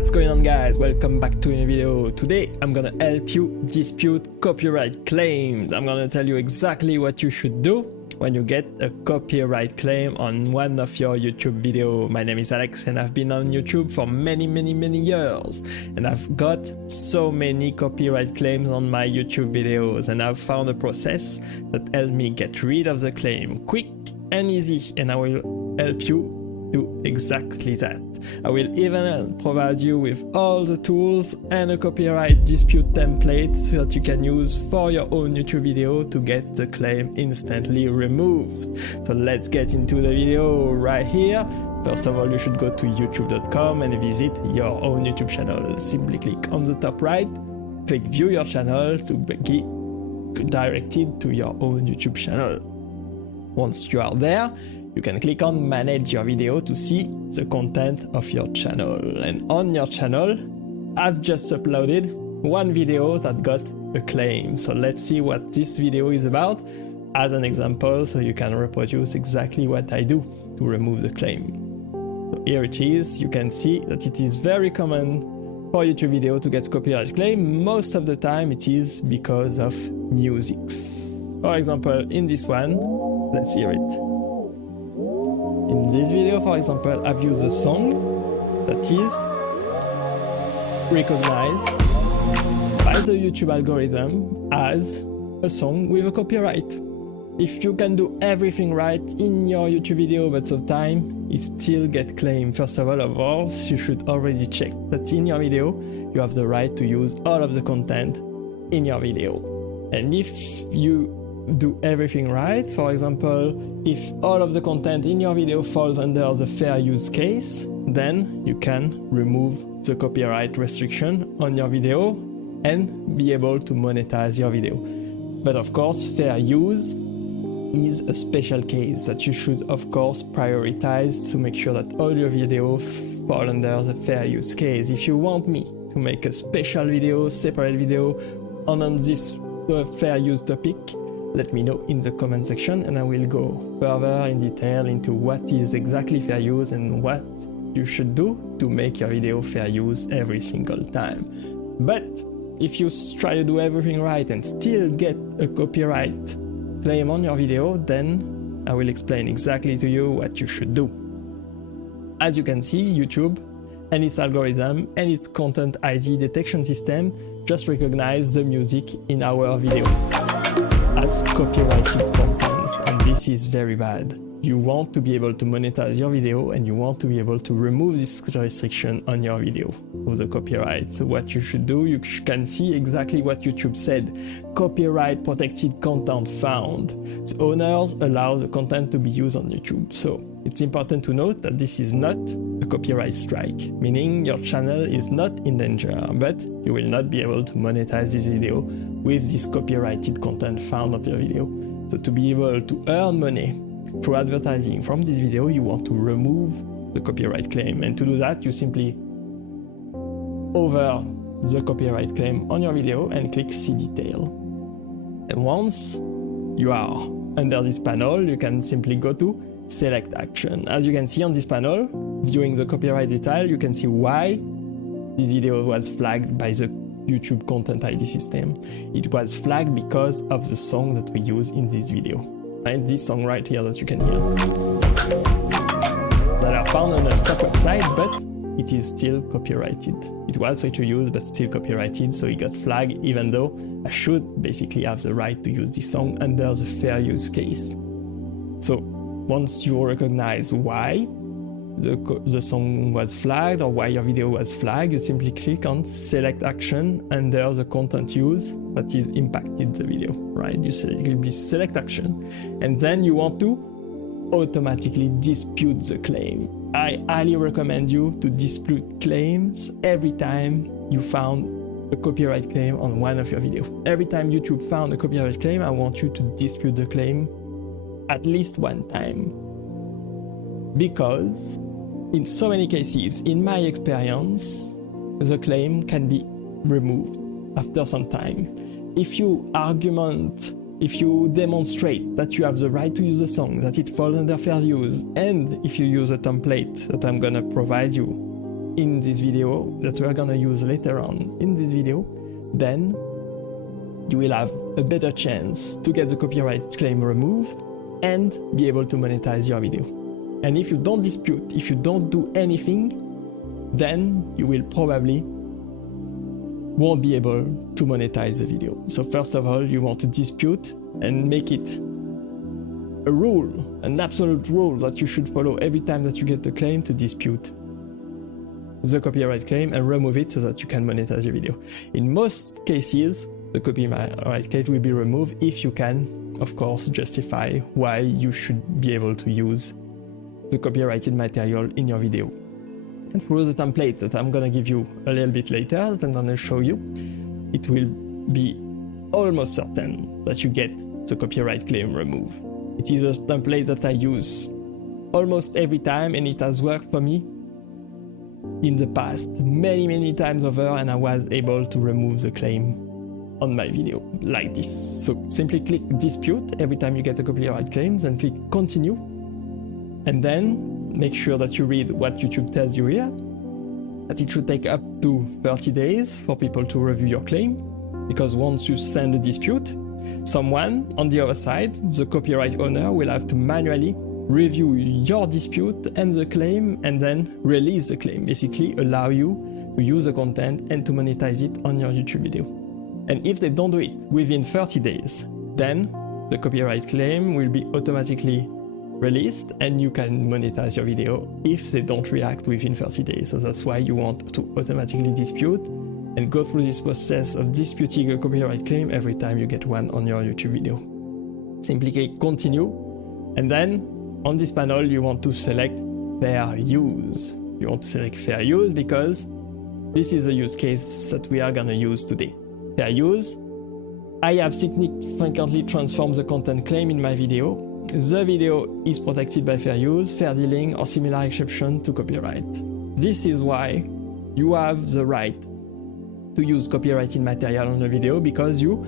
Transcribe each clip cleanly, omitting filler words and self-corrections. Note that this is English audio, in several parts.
What's going on, guys? Welcome back to a new video. Today I'm gonna help you dispute copyright claims. I'm gonna tell you exactly what you should do when you get a copyright claim on one of your YouTube videos. My name is Alex and I've been on YouTube for many years, and I've got so many copyright claims on my YouTube videos, and I've found a process that helped me get rid of the claim quick and easy, and I will help you do exactly that. I will even provide you with all the tools and a copyright dispute template so that you can use for your own YouTube video to get the claim instantly removed. So let's get into the video right here. First of all, you should go to youtube.com and visit your own YouTube channel. Simply click on the top right, click view your channel to be directed to your own YouTube channel. Once you are there, you can click on manage your video to see the content of your channel. And on your channel, I've just uploaded one video that got a claim. So let's see what this video is about as an example, so you can reproduce exactly what I do to remove the claim. So here it is. You can see that it is very common for YouTube video to get copyright claim. Most of the time it is because of musics. For example, in this one, let's hear it. In this video, for example, I've used a song that is recognized by the YouTube algorithm as a song with a copyright. If you can do everything right in your YouTube video, but sometimes it still get claimed. First of all, you should already check that in your video, you have the right to use all of the content in your video. And if you do everything right, for example, if all of the content in your video falls under the fair use case, then you can remove the copyright restriction on your video and be able to monetize your video. But of course, fair use is a special case that you should of course prioritize to make sure that all your videos fall under the fair use case. If you want me to make a special video, separate video on this fair use topic, let me know in the comment section and I will go further in detail into what is exactly fair use and what you should do to make your video fair use every single time. But if you try to do everything right and still get a copyright claim on your video, then I will explain exactly to you what you should do. As you can see, YouTube and its algorithm and its content ID detection system just recognize the music in our video as copyrighted content, and this is very bad. You want to be able to monetize your video and you want to be able to remove this restriction on your video with the copyright. So what you should do, you can see exactly what YouTube said. Copyright protected content found. The owners allow the content to be used on YouTube. So it's important to note that this is not a copyright strike, meaning your channel is not in danger, but you will not be able to monetize this video with this copyrighted content found of your video. So to be able to earn money through advertising from this video, you want to remove the copyright claim, and to do that you simply hover the copyright claim on your video and click see detail. And once you are under this panel, you can simply go to select action. As you can see on this panel, viewing the copyright detail, you can see why this video was flagged by the YouTube content ID system. It was flagged because of the song that we use in this video. And this song right here that you can hear, that are found on a stock website, but it is still copyrighted. It was free to use, but still copyrighted, so it got flagged, even though I should basically have the right to use this song under the fair use case. So once you recognize why the song was flagged or why your video was flagged, you simply click on select action under the content use that is impacted the video, right? You simply select action, and then you want to automatically dispute the claim. I highly recommend you to dispute claims every time you found a copyright claim on one of your videos. Every time YouTube found a copyright claim, I want you to dispute the claim at least one time. Because in so many cases, in my experience, the claim can be removed after some time. If you demonstrate that you have the right to use a song, that it falls under fair use, and if you use a template that I'm gonna provide you in this video that we're gonna use later on in this video, then you will have a better chance to get the copyright claim removed and be able to monetize your video. And if you don't dispute, if you don't do anything, then you will probably won't be able to monetize the video. So first of all, you want to dispute and make it a rule, an absolute rule that you should follow every time that you get the claim to dispute the copyright claim and remove it so that you can monetize your video. In most cases, the copyright claim will be removed if you can, of course, justify why you should be able to use the copyrighted material in your video. And through the template that I'm gonna give you a little bit later, that I'm gonna show you, it will be almost certain that you get the copyright claim removed. It is a template that I use almost every time, and it has worked for me in the past many times over, and I was able to remove the claim on my video like this. So simply click dispute every time you get a copyright claim, then click continue, and then make sure that you read what YouTube tells you here, that it should take up to 30 days for people to review your claim, because once you send a dispute, someone on the other side, the copyright owner, will have to manually review your dispute and the claim and then release the claim, basically allow you to use the content and to monetize it on your YouTube video. And if they don't do it within 30 days, then the copyright claim will be automatically released and you can monetize your video if they don't react within 30 days. So that's why you want to automatically dispute and go through this process of disputing a copyright claim every time you get one on your YouTube video. Simply click continue, and then on this panel you want to select fair use. You want to select fair use because this is the use case that we are gonna use today. Fair use. I have significantly transformed the content claim in my video. The video is protected by fair use, fair dealing, or similar exception to copyright. This is why you have the right to use copyrighted material on a video, because you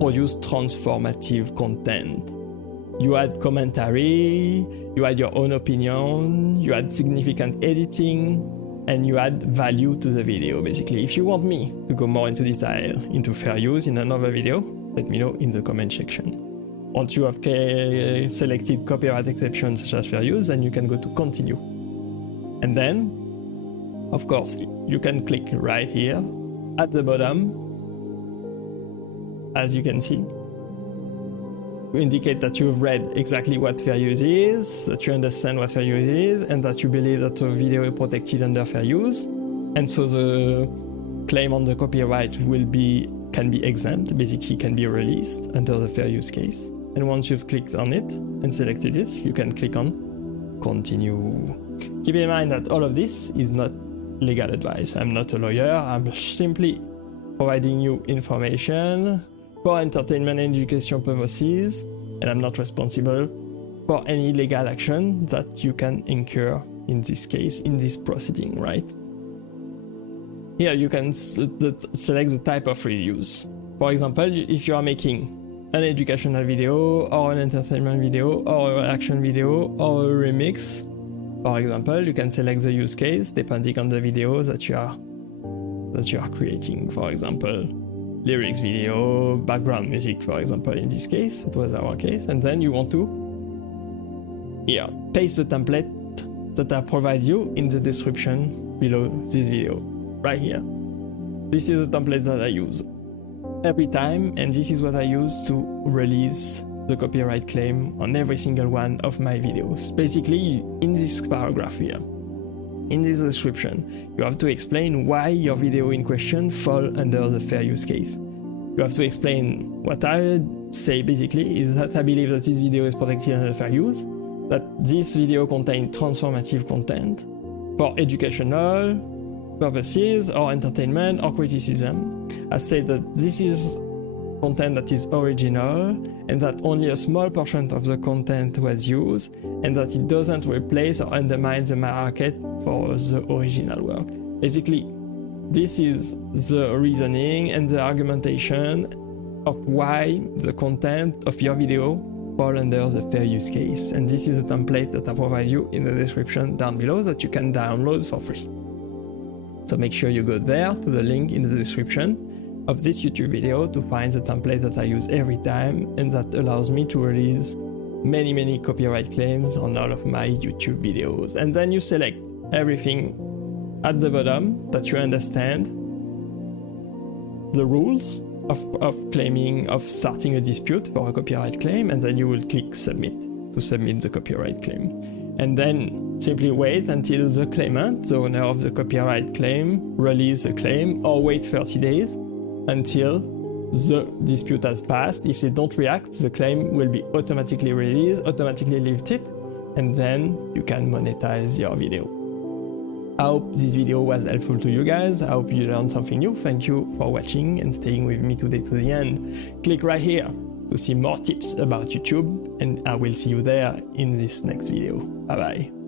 produce transformative content. You add commentary, you add your own opinion, you add significant editing, and you add value to the video, basically. If you want me to go more into detail into fair use in another video, let me know in the comment section. Once you have selected copyright exceptions such as fair use, then you can go to continue. And then, of course, you can click right here at the bottom, as you can see, to indicate that you've read exactly what fair use is, that you understand what fair use is, and that you believe that the video is protected under fair use. And so the claim on the copyright can be exempt, basically can be released under the fair use case. And once you've clicked on it and selected it, you can click on continue. Keep in mind that all of this is not legal advice. I'm not a lawyer. I'm simply providing you information for entertainment and education purposes, and I'm not responsible for any legal action that you can incur in this case, in this proceeding, right? Here you can select the type of reuse. For example, if you are making an educational video or an entertainment video or an action video or a remix, for example, you can select the use case depending on the video that you are creating. For example, lyrics video, background music, for example, in this case, that was our case. And then you want to paste the template that I provide you in the description below this video, right here. This is the template that I use every time, and this is what I use to release the copyright claim on every single one of my videos. Basically, in this paragraph here, in this description, you have to explain why your video in question fall under the fair use case. You have to explain what I say basically is that I believe that this video is protected under fair use, that this video contains transformative content for educational purposes or entertainment or criticism. I say that this is content that is original and that only a small portion of the content was used, and that it doesn't replace or undermine the market for the original work. Basically, this is the reasoning and the argumentation of why the content of your video fall under the fair use case. And this is a template that I provide you in the description down below that you can download for free. So make sure you go there to the link in the description of this YouTube video to find the template that I use every time and that allows me to release many copyright claims on all of my YouTube videos. And then you select everything at the bottom that you understand the rules of starting a dispute for a copyright claim, and then you will click submit to submit the copyright claim. And then simply wait until the claimant, the owner of the copyright claim, release the claim, or wait 30 days until the dispute has passed. If they don't react, the claim will be automatically released, automatically lifted, and then you can monetize your video. I hope this video was helpful to you guys. I hope you learned something new. Thank you for watching and staying with me today to the end. Click right here to see more tips about YouTube, and I will see you there in this next video. Bye bye.